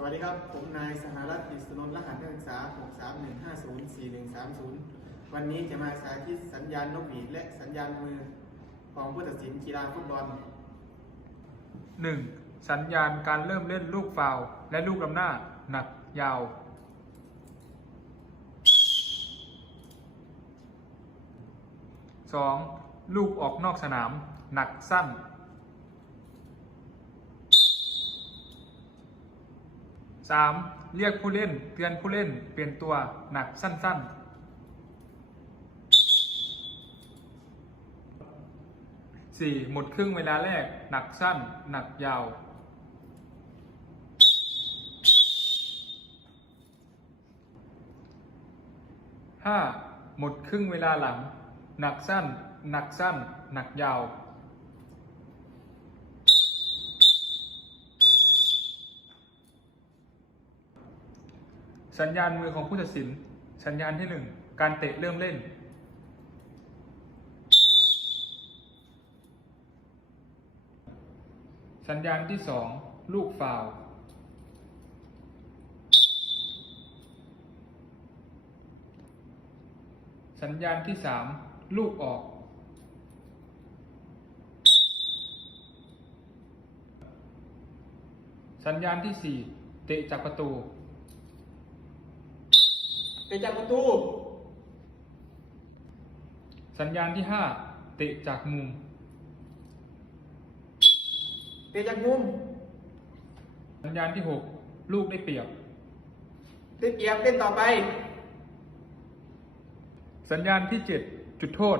สวัสดีครับผมนายสหรัฐ อิสนนท์รหัสนักศึกษา 631504130 วันนี้จะมาสาธิตสัญญาณนกหวีดและสัญญาณมือของผู้ตัดสินกีฬาฟุตบอล 1. สัญญาณการเริ่มเล่นลูกฟาวล์และลูกลำหน้าหนักยาว 2. ลูกออกนอกสนามหนักสั้น 3. เรียกผู้เล่นเตือนผู้เล่นเปลี่ยนตัวหนักสั้นๆ 4. หมดครึ่งเวลาแรกหนักสั้นหนักยาว 5. หมดครึ่งเวลาหลังหนักสั้นหนักสั้นหนักยาว สัญญาณมือของผู้ตัดสินสัญญาณที่ 1 การเตะเริ่มเล่น สัญญาณที่ 2 ลูกฟาวล์ สัญญาณที่ 3 ลูกออก สัญญาณที่ 4 เตะจากประตู เตะจากประตู สัญญาณที่ 5 เตะจากมุม เตะจากมุม สัญญาณที่ 6 ลูกได้เปรียบ ได้เปรียบเล่นต่อไป สัญญาณที่ 7 จุดโทษ